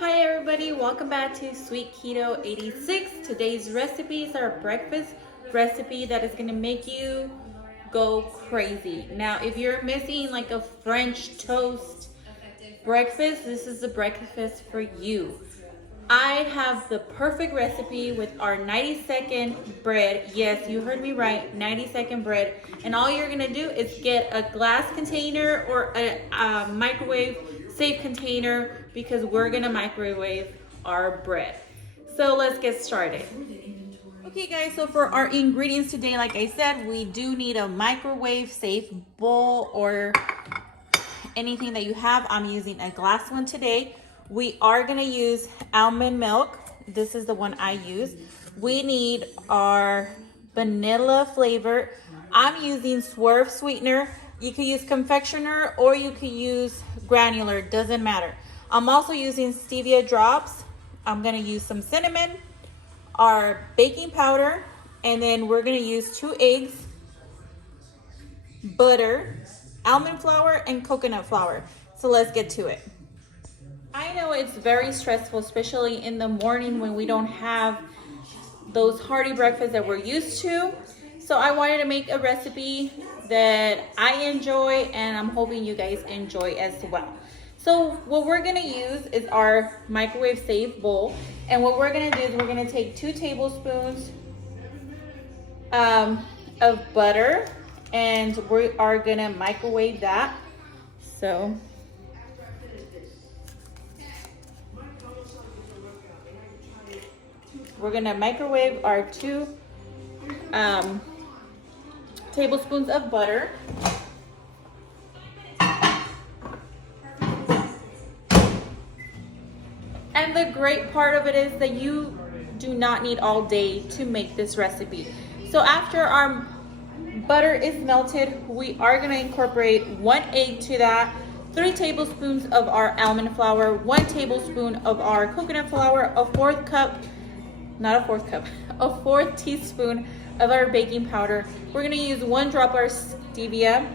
Hi everybody, welcome back to Sweet Keto 86. Today's recipe is our breakfast recipe that is going to make you go crazy. Now, if you're missing like a French toast breakfast, this is the breakfast for you. I have the perfect recipe with our 90-second bread. Yes, you heard me right, 90-second bread. And all you're gonna do is get a glass container or a microwave safe container because we're gonna microwave our bread. So let's get started. Okay guys, so for our ingredients today, like I said, we do need a microwave safe bowl or anything that you have. I'm using a glass one today. We are gonna use almond milk. This is the one I use. We need our vanilla flavor. I'm using Swerve sweetener. You could use confectioner or you could use granular, doesn't matter. I'm also using stevia drops. I'm gonna use some cinnamon, our baking powder, and then we're gonna use 2 eggs, butter, almond flour, and coconut flour. So let's get to it. I know it's very stressful, especially in the morning when we don't have those hearty breakfasts that we're used to. So I wanted to make a recipe that I enjoy and I'm hoping you guys enjoy as well. So what we're gonna use is our microwave safe bowl. And what we're gonna do is we're gonna take 2 tablespoons of butter and we are gonna microwave that. So we're gonna microwave our 2 tablespoons of butter. And the great part of it is that you do not need all day to make this recipe. So after our butter is melted, we are gonna incorporate 1 egg to that, 3 tablespoons of our almond flour, 1 tablespoon of our coconut flour, a 4th teaspoon of our baking powder. We're gonna use 1 drop of our stevia,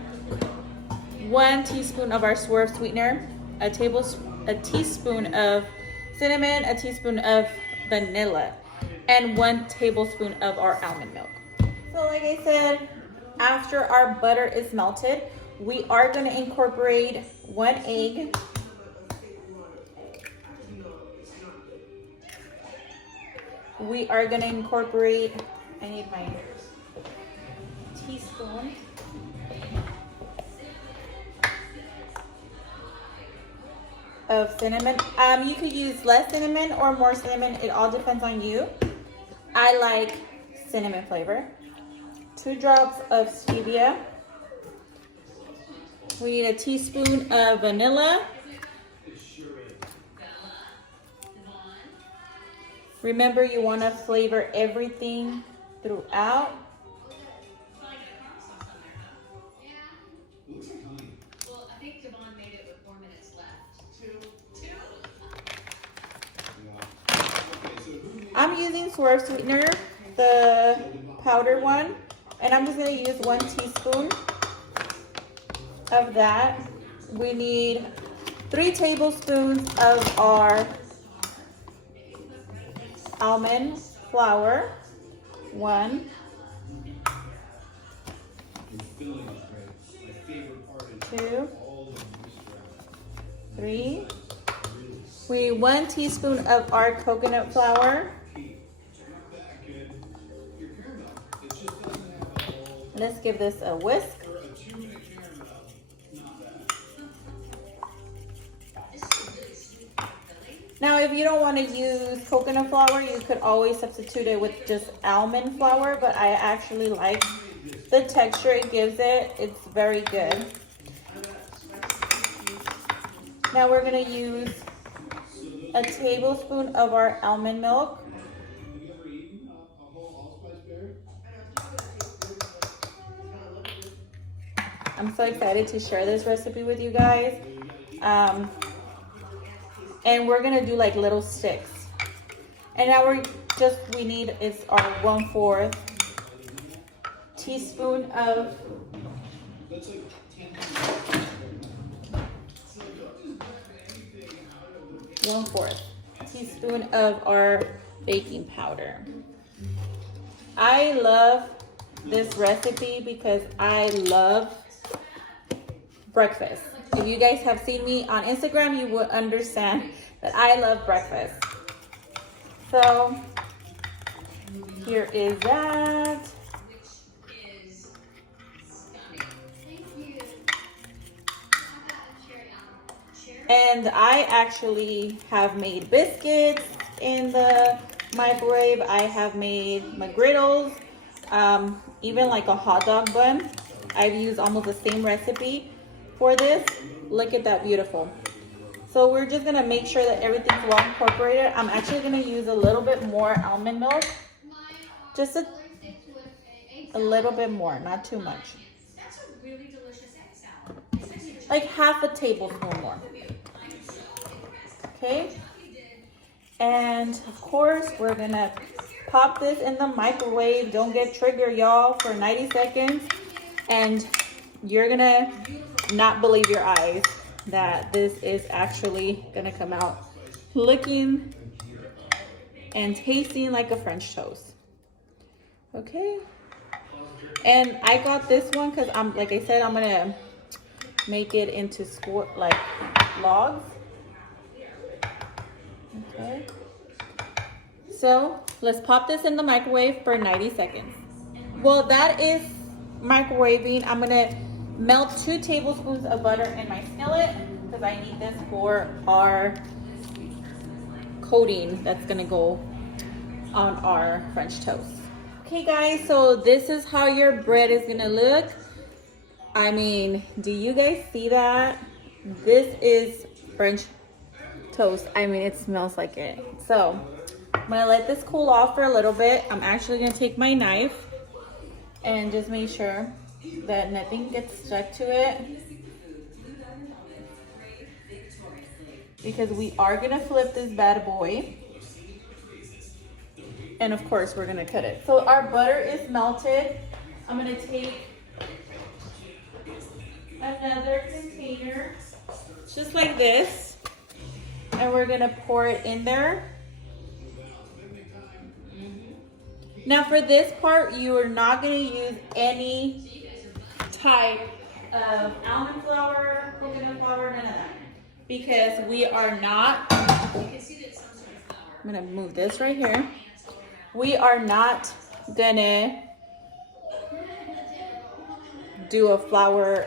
1 teaspoon of our Swerve sweetener, a teaspoon of cinnamon, a teaspoon of vanilla, and 1 tablespoon of our almond milk. So like I said, after our butter is melted, we are gonna incorporate 1 egg, we are gonna incorporate, I need my teaspoon, of cinnamon. You could use less cinnamon or more cinnamon, it all depends on you. I like cinnamon flavor. 2 drops of stevia. We need a teaspoon of vanilla. Remember, you want to flavor everything throughout. I'm using Swerve sweetener, the powder one, and I'm just going to use 1 teaspoon of that. We need 3 tablespoons of our almond flour, 1, 2, 3. We need 1 teaspoon of our coconut flour. Let's give this a whisk. Now, if you don't want to use coconut flour, you could always substitute it with just almond flour, but I actually like the texture it gives it. It's very good. Now we're going to use a tablespoon of our almond milk. I'm so excited to share this recipe with you guys. And we're gonna do like little sticks. And now we need is our 1/4 teaspoon of one-fourth. teaspoon of our baking powder. I love this recipe because I love breakfast. If you guys have seen me on Instagram, you will understand that I love breakfast. So here is that. And I actually have made biscuits in the microwave. I have made McGriddles, even like a hot dog bun. I've used almost the same recipe for this. Look at that, beautiful. So we're just gonna make sure that everything's well incorporated. I'm actually gonna use a little bit more almond milk. Just a little bit more, not too much. Like half a tablespoon more. Okay. And of course, we're gonna pop this in the microwave. Don't get triggered, y'all, for 90 seconds. And you're gonna not believe your eyes that this is actually gonna come out looking and tasting like a French toast. Okay. And I got this one because like I said, I'm gonna make it into like logs. Okay. So let's pop this in the microwave for 90 seconds. Well, that is microwaving. I'm gonna melt 2 tablespoons of butter in my skillet because I need this for our coating that's gonna go on our French toast. Okay guys, so this is how your bread is gonna look. I mean, do you guys see that? This is French toast. I mean, it smells like it. So I'm gonna let this cool off for a little bit. I'm actually gonna take my knife and just make sure that nothing gets stuck to it, because we are gonna flip this bad boy, and of course we're gonna cut it. So our butter is melted. I'm gonna take another container just like this, and we're gonna pour it in there. Now for this part, you are not gonna use any type of almond flour, coconut flour, none of that, because we are not, I'm gonna move this right here. We are not gonna do a flour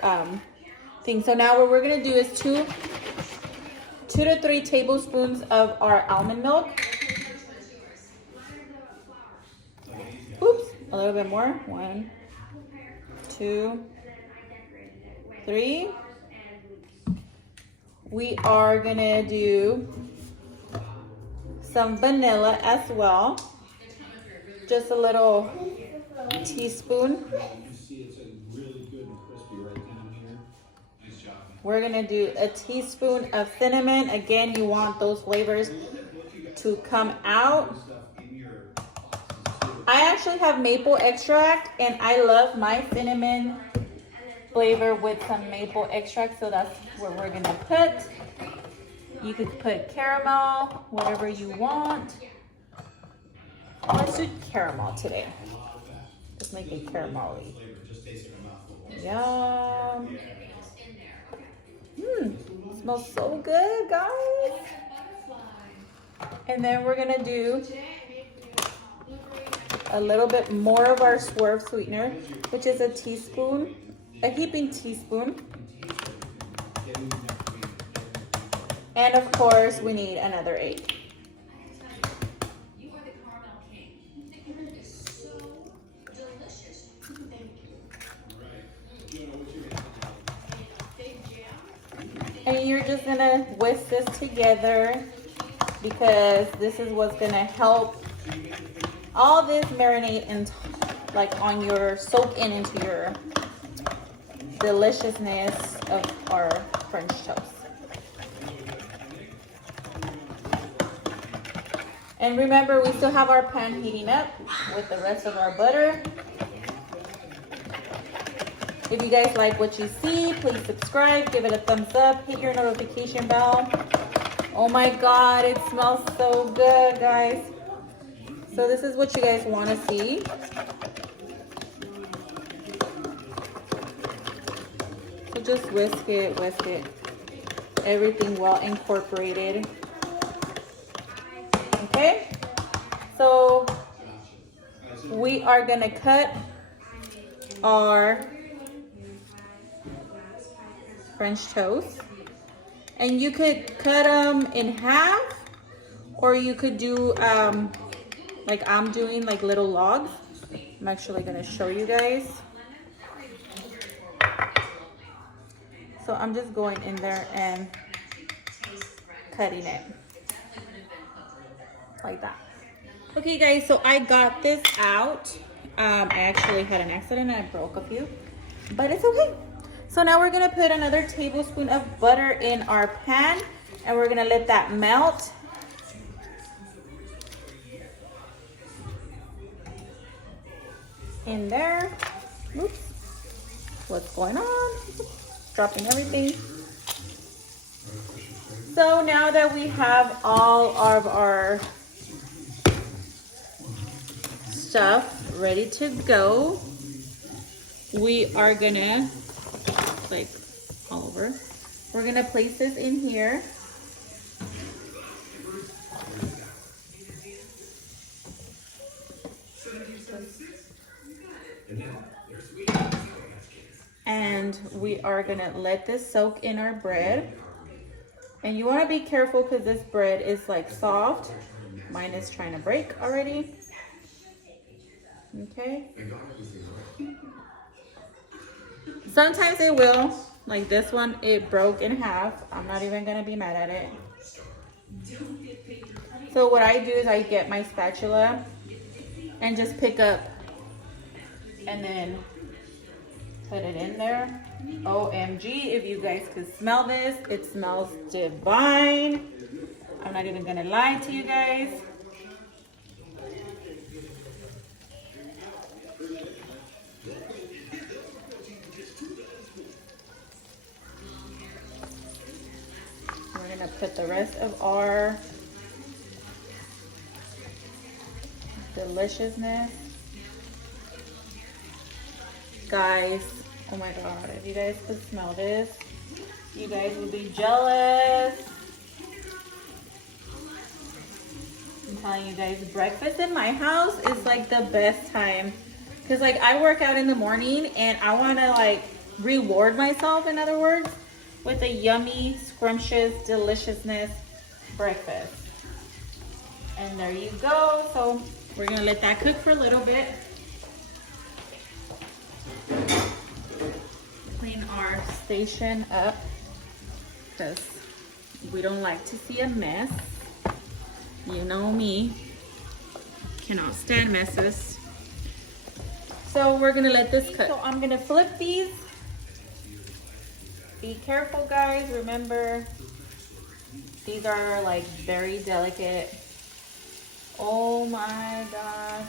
thing. So now what we're gonna do is 2 to 3 tablespoons of our almond milk. Oops, a little bit more. 1, 2, 3. We are gonna do some vanilla as well. Just a little teaspoon. We're gonna do a teaspoon of cinnamon. Again, you want those flavors to come out. I actually have maple extract, and I love my cinnamon flavor with some maple extract, so that's what we're gonna put. You could put caramel, whatever you want. Let's do caramel today. Let's make it caramelly. Yum. Smells so good, guys. And then we're gonna do a little bit more of our swerve sweetener, which is a teaspoon, a heaping teaspoon. And of course, we need another egg. And you're just gonna whisk this together, because this is what's gonna help all this marinate and like on your soak into your deliciousness of our French toast. And remember, we still have our pan heating up with the rest of our butter. If you guys like what you see, please subscribe, give it a thumbs up, hit your notification bell, Oh my God, it smells so good, guys. So this is what you guys want to see. So just whisk it, whisk it. Everything well incorporated. Okay, so we are gonna cut our French toast, and you could cut them in half, or you could do like I'm doing, like little logs. I'm actually gonna show you guys. So I'm just going in there and cutting it like that. Okay guys, so I got this out. I actually had an accident and I broke a few, but it's okay. So now we're gonna put another tablespoon of butter in our pan, and we're gonna let that melt. In there. Oops. What's going on? Dropping everything. So now that we have all of our stuff ready to go, we are gonna, like all over, we're gonna place this in here. And we are gonna let this soak in our bread. And you wanna be careful because this bread is like soft. Mine is trying to break already. Okay. Sometimes it will, like this one, it broke in half. I'm not even gonna be mad at it. So what I do is I get my spatula and just pick up and then put it in there. OMG, if you guys could smell this, it smells divine. I'm not even gonna lie to you guys. We're gonna put the rest of our deliciousness. Guys, oh my God, if you guys could smell this, you guys would be jealous. I'm telling you guys, breakfast in my house is like the best time. Cause like I work out in the morning and I wanna like reward myself, in other words, with a yummy, scrumptious, deliciousness breakfast. And there you go. So we're gonna let that cook for a little bit. Clean our station up because we don't like to see a mess. You know me, cannot stand messes. So we're gonna let this cook. So I'm gonna flip these. Be careful guys, remember these are like very delicate. Oh my God.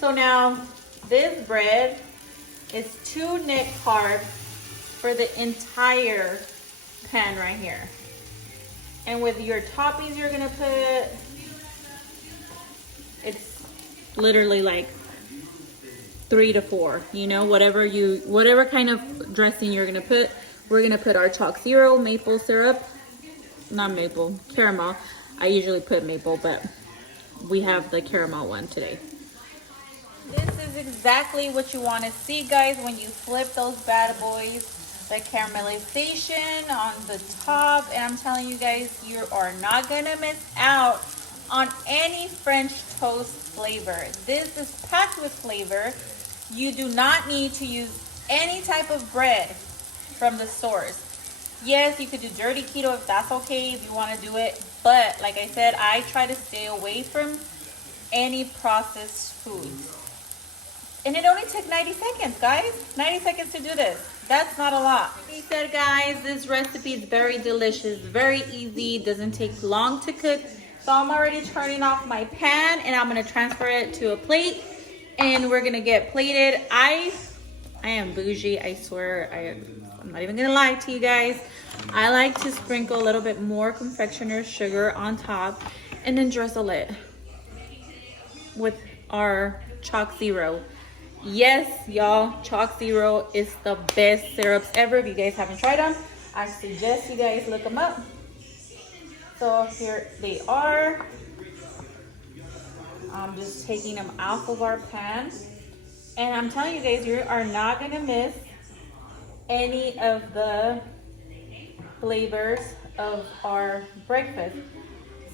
So now this bread is 2 net carbs for the entire pan right here. And with your toppings you're gonna put, it's literally like 3 to 4, you know, whatever kind of dressing you're gonna put. We're gonna put our chalk zero, maple syrup, not maple, caramel. I usually put maple, but we have the caramel one today. This is exactly what you want to see, guys, when you flip those bad boys. The caramelization on the top, and I'm telling you guys, you are not gonna miss out on any French toast flavor. This is packed with flavor. You do not need to use any type of bread from the stores. Yes, you could do dirty keto if that's okay, if you want to do it, but like I said, I try to stay away from any processed foods. And it only took 90 seconds, guys. 90 seconds to do this. That's not a lot. Like I said, guys, this recipe is very delicious, very easy, doesn't take long to cook. So I'm already turning off my pan and I'm gonna transfer it to a plate and we're gonna get plated. I I am bougie, I swear. I'm not even gonna lie to you guys. I like to sprinkle a little bit more confectioner's sugar on top and then drizzle it with our Chalk Zero. Yes, y'all, Chalk Zero is the best syrups ever. If you guys haven't tried them, I suggest you guys look them up. So here they are. I'm just taking them off of our pan. And I'm telling you guys, you are not gonna miss any of the flavors of our breakfast.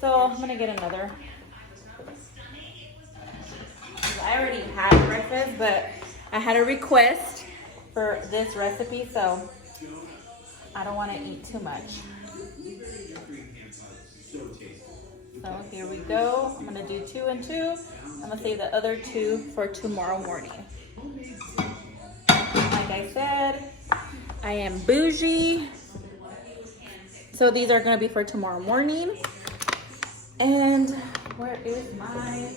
So I'm gonna get another. I already had breakfast, but I had a request for this recipe, so I don't want to eat too much. So here we go. I'm gonna do 2 and 2. I'm gonna save the other 2 for tomorrow morning. Like I said, I am bougie. So these are gonna be for tomorrow morning. And where is my...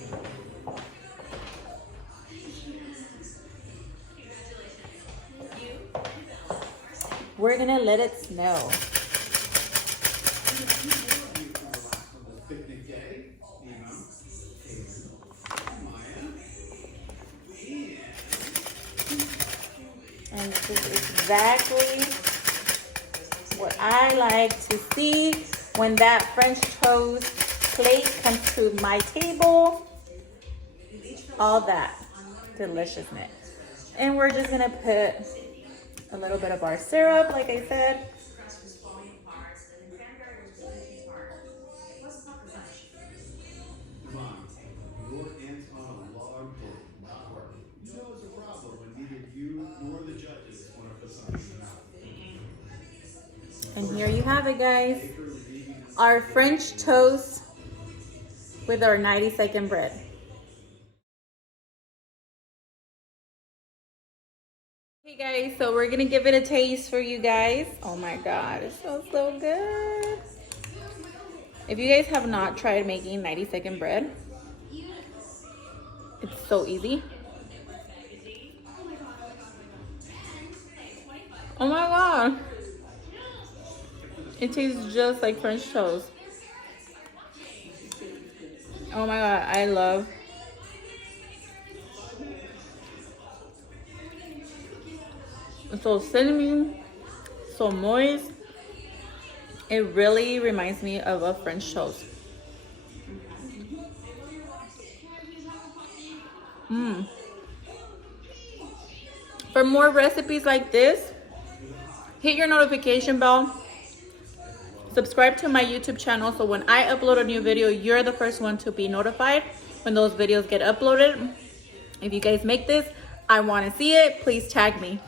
We're gonna let it snow. And this is exactly what I like to see when that French toast plate comes to my table. All that deliciousness. And we're just gonna put a little bit of our syrup, like I said. And here you have it, guys. Our French toast with our 90-second bread. Hey guys, so we're gonna give it a taste for you guys. Oh my God, it smells so good. If you guys have not tried making 90-second bread, it's so easy. Oh my God. It tastes just like French toast. Oh my God, I love. It's so cinnamony, so moist. It really reminds me of a French toast. For more recipes like this, hit your notification bell. Subscribe to my YouTube channel so when I upload a new video, you're the first one to be notified when those videos get uploaded. If you guys make this, I want to see it. Please tag me.